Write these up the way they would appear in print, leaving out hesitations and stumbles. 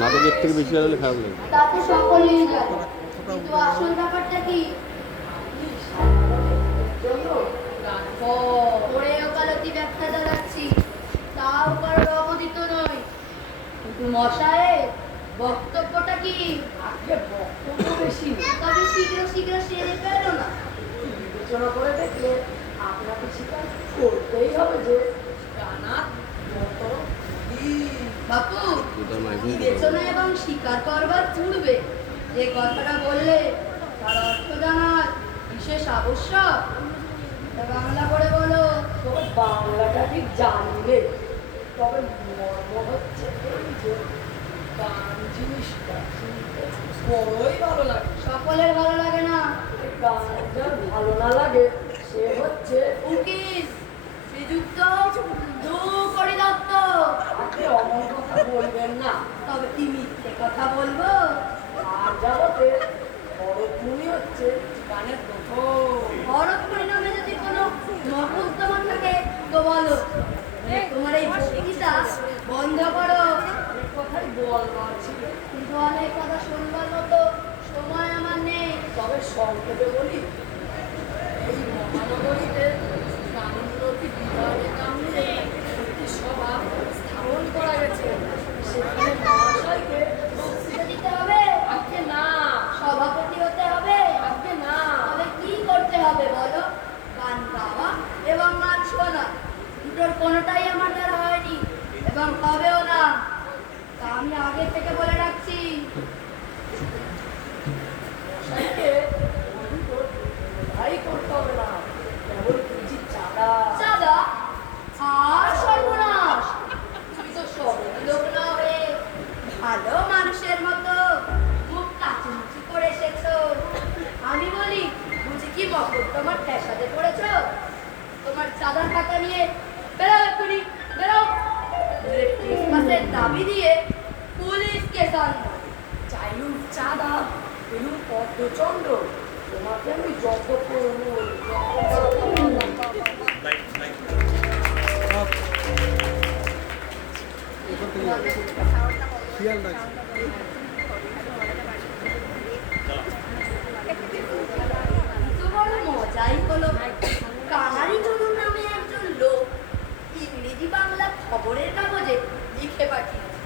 নাটকের থেকে বেশি হলে খারাপ লাগে। তা তো সকলেই জানে, কিন্তু আসল ব্যাপারটা কি? ওরে ওকালতি ব্যাখ্যা চালাচ্ছি, তাও কারোর অবদিত নয়। কিন্তু মশায়ের বক্তব্যটা কি? বক্তব্য বেশি, তবে শীঘ্র শীঘ্র সেরে ফেলো না। বিবেচনা করে দেখলে আপনাকে স্বীকার করতেই হবে যে কানাত বাপু, বিবেচনা এবং স্বীকার করবার পূর্বে যে কথাটা বললে তার অর্থ জানার বিশেষ আবশ্যক। বাংলা করে বলো। তবে বাংলাটা ঠিক জানলে, তবে মর্ম হচ্ছে এই যে গান জিনিসটা শুনতে বড়ই ভালো লাগে। সকলের ভালো লাগে না। গান যার ভালো না লাগে সে হচ্ছে উকিল শ্রীযুক্ত দু করি দত্ত। আপনি অমন কথা বলবেন না। তবে কি মিথ্যে কথা বলবো? আর যাবতে ভরতমুনি হচ্ছে গানের প্রথম। ভরতমুনি নামে যদি কোনো মহত্তম থাকে তো বলো। তোমার এই বক্তৃতা বন্ধ করো। অনেক কথাই বলবার ছিল, কিন্তু অনেক কথা শুনবার মতো সময় আমার নেই। তবে সংক্ষেপে বলি, এই মহানগরীতে কানুনগতি বিভাগের নামে একটি সভা স্থাপন করা গেছে। সেখানে মহাশয়কে বক্তৃতা দিতে হবে? আজকে না, সভাপতি হতে হবে? আজকে না, তবে কি করতে হবে বলো? গান গাওয়া এবং নাচ শোনা, দুটোর কোনোটাই আমার দ্বারা হয়নি এবং হবেও না। তা আমি আগে থেকে বলে রাখছি। মহাশয়কে তাই করতে হবে না, কেবল কিছু চাঁদা। চাঁদা? আর সর্বনাশ! তুমি তো সবই লোক না হয়ে ভালো মানুষের মতো মুখ কাচুমুচি করে এসেছো। আমি বলি, বুঝি কি মকদ্দমার ঠেসাতে পড়েছ? তোমার চাঁদার টাকা নিয়ে বেরো, এক্ষুনি বেরো। ক্রিসমাসের দাবি দিয়ে পুলিশ কেস আনবো। চাইলুম চাঁদা, পেলুম পদ্মচন্দ্র, তোমাকে আমি যত করবো তো বড় মজাই হলো। কানারি তরুণ নামে একজন লোক ইংরেজি বাংলা খবরের কাগজে লিখে পাঠিয়েছে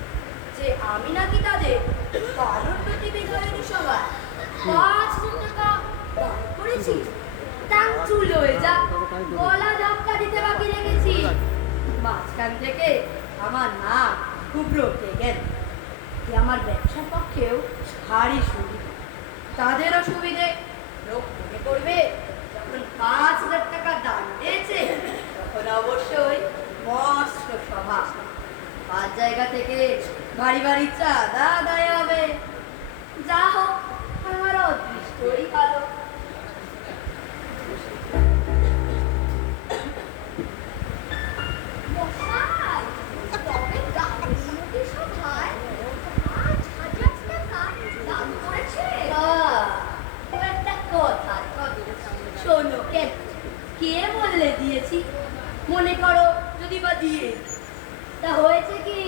যে আমি নাকি তাদের বারোটি বিধায়নী সভায় 5,000 টাকা দান করেছি। তার চুল হয়ে যা, গলা ধাক্কা দিতে বাকি রেখেছি। মাঝখান থেকে আমার নাম খুব রটে গেল। আমার ব্যবসার পক্ষেও ভারী সুবিধা। তাদেরও সুবিধে। লোক মনে করবে যখন 5,000 টাকা দান দিয়েছে তখন অবশ্যই মস্ত সভা। 5 জায়গা থেকে বাড়ি বাড়ি চাঁদা আদায় হবে। যা হোক, আমার অদৃষ্টই ভালো। মশাই, তবে গানের মধ্যে সভায় 5,000 টাকা দান করেছে। একটা কথা শোনো, কে বললে দিয়েছি? মনে করো যদি বা দিয়ে, তা হয়েছে কি?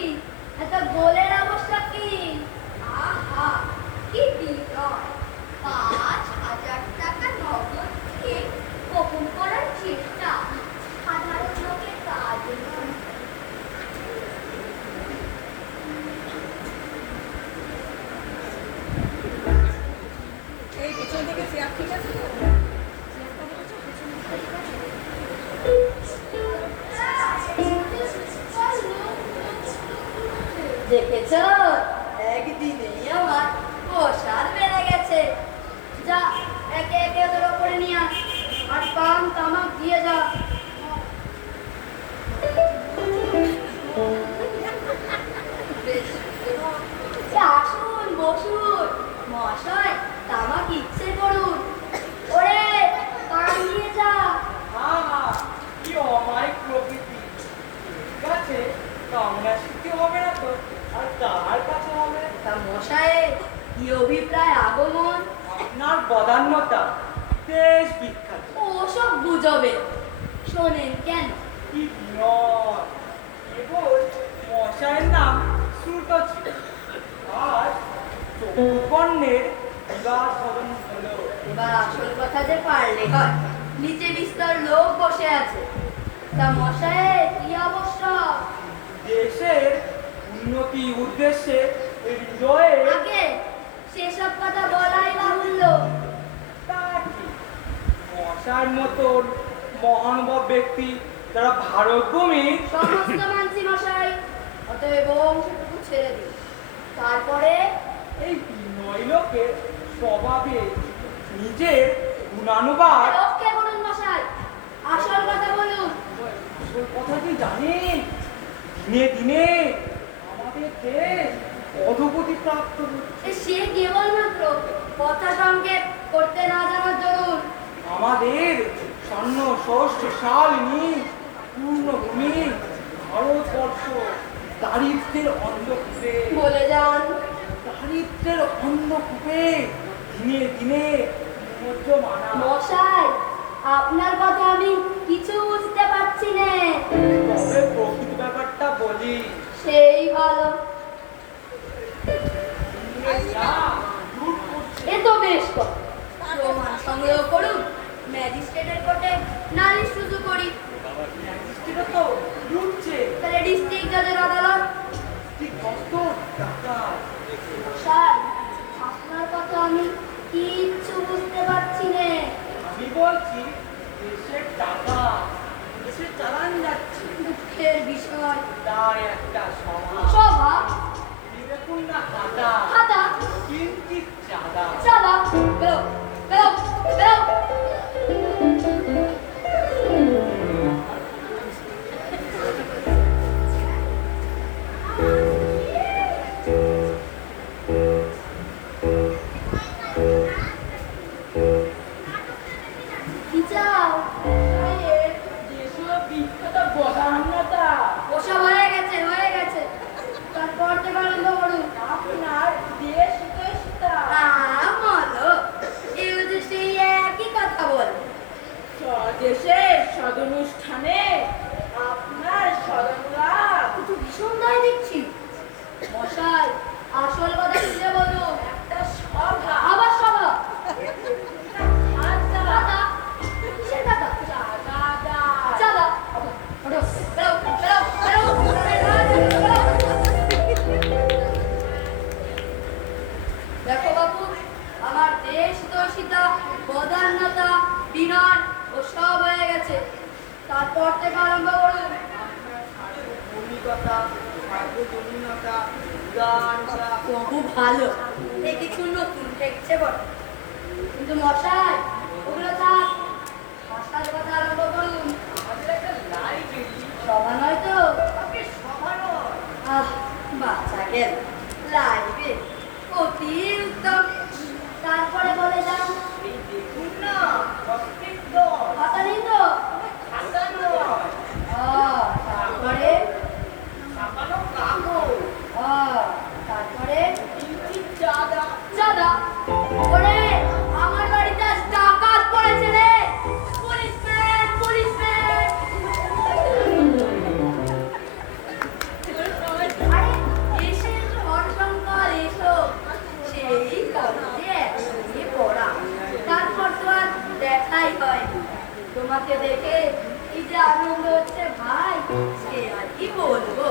এত গোলের অবস্থা কি? আহা, কি বিনয়! 5,000 টাকা নগদ দিয়ে গোপন করার চেষ্টা সাধারণ লোকের কাজ নয়। এই পিছন থেকে চেয়ার ঠিক আছে তো? দেখেছ, একদিনেই আমার প্রসাদ বেড়ে গেছে। যা, একে একে ওদের ওপরে নিয়ে আস, আর পান তামাক দিয়ে যা। আসুন, বসুন মহাশয়, তামাক ইচ্ছে করুন। ওরে, পান নিয়ে যা। কি অমায়িক প্রকৃতি। ঠিক আছে, কামনা সিদ্ধি হবে না তো, আর তার কাছে হবে। তা মশাই, কি অভিপ্রায় আগমন? আপনার বদান কেন? কি বিনয়! কেবল মশাইয়ের নাম শ্রুত ছিল। আর চতুর্বর্ণের বিবাদ ভবন হলো। এবার আসল কথা যে পারলে হয়। নিচে বিস্তর লোক বসে আছে। তা মশাই কি অবস্থা? দেশের উন্নতি উদ্দেশ্যে হৃদয়ে আগে সেসব কথা বলাই বাহুল্য। তা কি? মশার মতন মহানুভব ব্যক্তি যারা ভারতভূমি সমস্ত মানসি মশাই, অতএব সেটুকু ছেড়ে দিন। তারপরে এই বিনয় লোকের স্বভাবে নিজের গুণানুবাদ লোককে বলুন মশাই, আসল কথা বলুন। আসল কথা কি জানেন? দিনে দিনে আমাদের দেশ অধোগতি প্রাপ্ত হচ্ছে। সে কেবলমাত্র কথা সংক্ষেপ করতে না জানার দরুন। আমাদের স্বর্ণ ষষ্ঠ শালিনী পূর্ণভূমি ভারতবর্ষ দারিদ্রের অন্ধকূপে বলে যান। দারিদ্রের অন্ধকূপে দিনে দিনে নিমজ্জমান। মশাই, আপনার কথা আমি কিছু বুঝতে পারছি না। তবে প্রকৃত ব্যাপারটা বলি। সেই ভালো। ইংরেজরা লুট করছে। এ তো বেশ কথা। প্রমাণ সংগ্রহ করুন, ম্যাজিস্ট্রেটের কোর্টে নালিশ রুজু করি। ম্যাজিস্ট্রেটরা তো লুটছে। তাহলে ডিস্ট্রিক্ট জাজের আদালত। ঠিক কত টাকা। মশাই, আপনার কথা আমি কিচ্ছু বুঝতে পারছি না। আমি বলছি দেশের টাকা দেশের চালান যাচ্ছে। দুঃখের বিষয়। তার একটা সভা সভা, দেখুন না খাতা খাতা, কিঞ্চিত চাঁদা। চাঁদা, বেরো, বেরো, বেরো। কি চাও? দেশের বিখ্যাত বদান্যতা ওসব হয়ে গেছে, হয়ে গেছে। তারপর থেকে আরম্ভ করুন। আপনার দেশ দেশটা বলো, এও যে সেই একই কথা বল। স্বদেশের সদনুষ্ঠানে আপনার সদনুরাগ একটু ভীষণ দায় দেখছি। মশাই, আসল কথা খুলে বলুন। একটা সভা আবার সভা। খাতা দাদা, কিসের দাদা? চাঁদা চাঁদা। ওঠো, বেরো, বেরো, বেরো, বেরো। দেখো বাবু, আমার দেশ দোষিতা, বদান্যতা, বিনয় ও সব হয়ে গেছে। তারপর থেকে আরম্ভ করুন। আপনার সার্বভৌমিকতা সার্বজনীনতা উদারতা বহু ভালো। এ কিছু নতুন ঠেকছে বটে। কিন্তু মশাই, ওগুলো থাক। ভাষার কথা আরম্ভ করুন। আমাদের একটা লাইব্রেরি সভা নয় তো? আপনি সভা নয় আহ, বাচ্চা গেল। লাগবে। অতি উত্তম। তারপরে বলে যান। এই দেখুন না প্রত্যেক দল কথা নেই তো? খাতা নয় তারপরে ছাপানো কাগজ তারপরে কিঞ্চিত চাঁদা চাঁদা। ওরে, আমার বাড়িতে আজ ডাকাত পড়েছে রে। Policeman, policeman. আরে, এসে হরশঙ্কর, এসো। সেই কলেজে একসঙ্গে পড়া। তারপর তো আর দেখাই হয়নি। তোমাকে দেখে কি যে আনন্দ হচ্ছে ভাই, সে আর কি বলবো।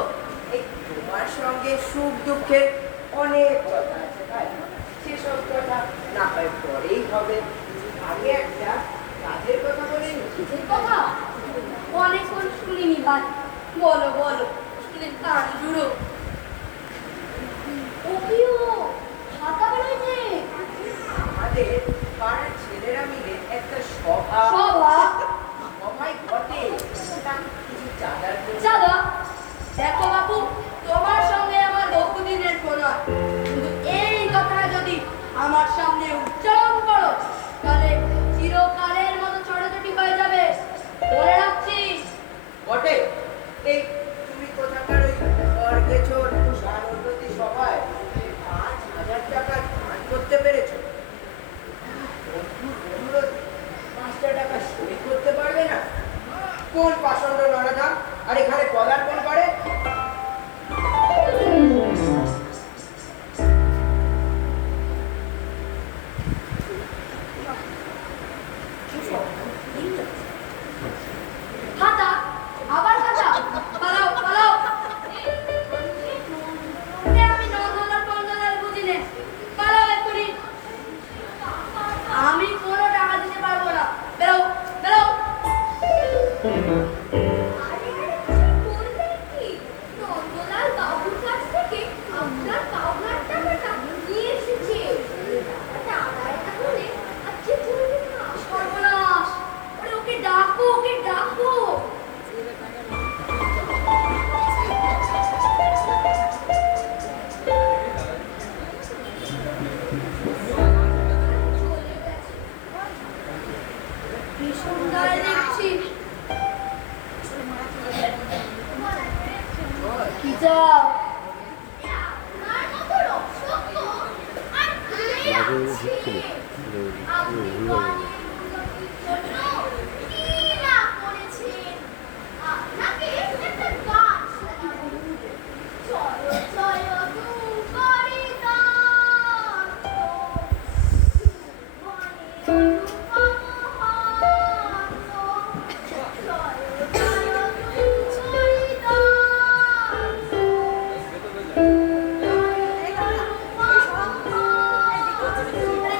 এই তোমার সঙ্গে সুখ দুঃখের অনেক কথা আছে ভাই, সেসব কথা না হয় পরেই হবে। আগে একটা কাজের কথা বলে নি। কিসের কথা? অনেকক্ষণ শুনিনি ভাই। বলো, বলো, শুনে কান জুড়ো। ও কিও, খাতা বেরোয়ছে। আমাদের পাড়ার ছেলেরা মিলে একটা সভা সভা, সভায় ঘটে। তা কিছু চাঁদার জন্য চাঁদা। দেখো বাবু, তোমার সঙ্গে আমার বহুদিনের প্রণয়। কিন্তু এই কথা যদি আমার সামনে উচ্চারণ করো, তাহলে চিরকালের মতো ছড়াছড়ি হয়ে যাবে। বলে রাখছি। ঘটে। এই তুমি কোথাকার ওই স্বর্গে হলো নরাধম আর এখানে পদার্পণ করে? খাতা আবার খাতা পালাও পালাও আমি নন্দলাল পন্দলাল বুঝি নে পালাও এক্ষুনি আমি কোনো টাকা দিতে পারবো না বেরো বেরো নন্দলাল বাবুর কাছ থেকে আপনার পাওনার টাকাটা নিয়ে এসেছে সর্বনাশ ওকে ডাকো ওকে ডাকো ভীষণ গায়ে দেখছি কি চাও মাঝে ঢুকছিল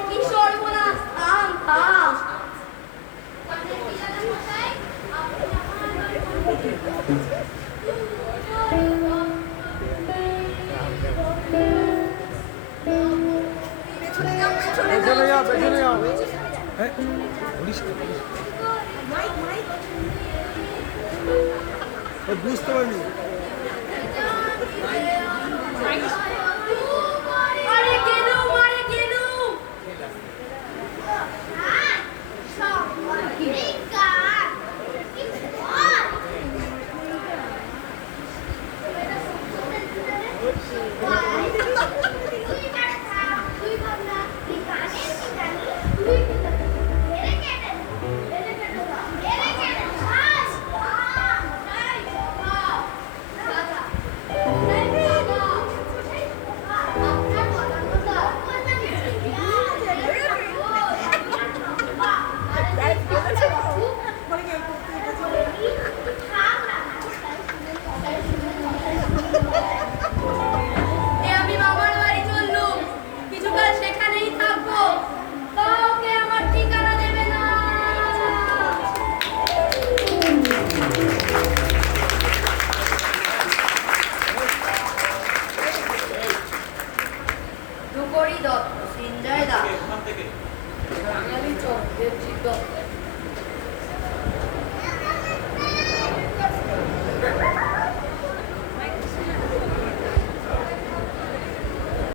কি সর্বনাশ থাম থাম পেছনে যাও পেছনে যাও হ্যাঁ বলিস না, বলিস না। বুঝতে পারিনি আরে গেলুম আরে গেলুম আমি মামার বাড়ি চললুম কিছুকাল সেখানেই থাকবো কাউকে আমার ঠিকানা দেবে না দুকড়ি দত্ত সিঞ্জয় দাস বাঙালি চক দেবজিৎ দত্ত